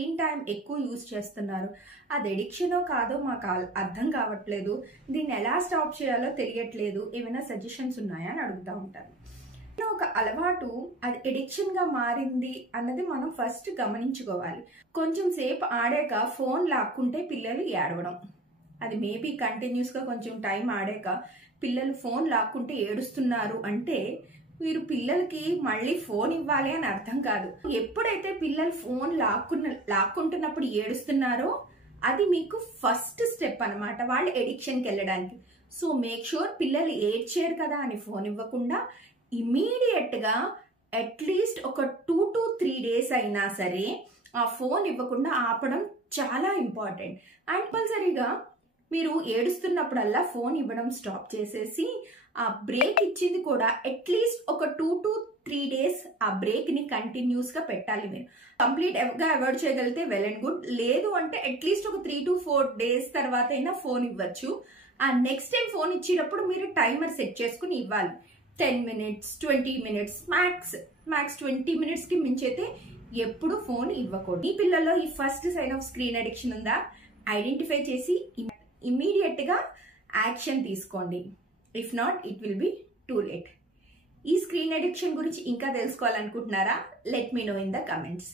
Screen time ఎక్కువ use చేస్తున్నారు. అది ఎడిక్షనో కాదో మాకు అర్థం కావట్లేదు, దీన్ని ఎలా స్టాప్ చేయాలో తెలియట్లేదు, ఏమైనా సజెషన్స్ ఉన్నాయా అని అడుగుతూ ఉంటారు. ఒక అలవాటు అది ఎడిక్షన్ గా మారింది అన్నది మనం ఫస్ట్ గమనించుకోవాలి. కొంచెం సేపు ఆడాక ఫోన్ లాక్కుంటే పిల్లలు ఏడవడం, అది మేబీ కంటిన్యూస్ గా కొంచెం టైం ఆడాక పిల్లలు ఫోన్ లాక్కుంటే ఏడుస్తున్నారు అంటే మీరు పిల్లలకి మళ్ళీ ఫోన్ ఇవ్వాలి అని అర్థం కాదు. ఎప్పుడైతే పిల్లలు ఫోన్ లాక్కుంటున్నప్పుడు ఏడుస్తున్నారో అది మీకు ఫస్ట్ స్టెప్ అన్నమాట వాళ్ళు ఎడిక్షన్కి వెళ్ళడానికి. సో మేక్ షూర్ పిల్లలు ఏడ్చారు కదా అని ఫోన్ ఇవ్వకుండా ఇమీడియట్ గా అట్లీస్ట్ ఒక 2 to 3 days అయినా సరే ఆ ఫోన్ ఇవ్వకుండా ఆపడం చాలా ఇంపార్టెంట్. అండ్ కంపల్సరీగా మీరు ఏడుస్తున్నప్పుడల్లా ఫోన్ ఇవ్వడం స్టాప్ చేసేసి ఆ బ్రేక్ ఇచ్చింది కూడా అట్లీస్ట్ ఒక 2 to 3 days ఆ బ్రేక్ ని కంటిన్యూస్ గా పెట్టాలి. మీరు కంప్లీట్ గా అవాయిడ్ చేయగలిగితే వెల్ అండ్ గుడ్, లేదు అంటే అట్లీస్ట్ ఒక 3 to 4 days తర్వాత అయినా ఫోన్ ఇవ్వచ్చు. ఆ నెక్స్ట్ టైం ఫోన్ ఇచ్చేటప్పుడు మీరు టైమర్ సెట్ చేసుకుని ఇవ్వాలి. 10 minutes 20 minutes మ్యాక్స్ 20 minutes కి మించైతే ఎప్పుడు ఫోన్ ఇవ్వకూడదు. ఈ పిల్లల్లో ఈ first sign of screen addiction ఉందా ఐడెంటిఫై చేసి ఇమీడియట్ గా యాక్షన్ తీసుకోండి. If not it will be too late. ఈ స్క్రీన్ అడిక్షన్ గురించి ఇంకా తెలుసుకోవాలనుకుంటున్నారా? Let me know in the comments.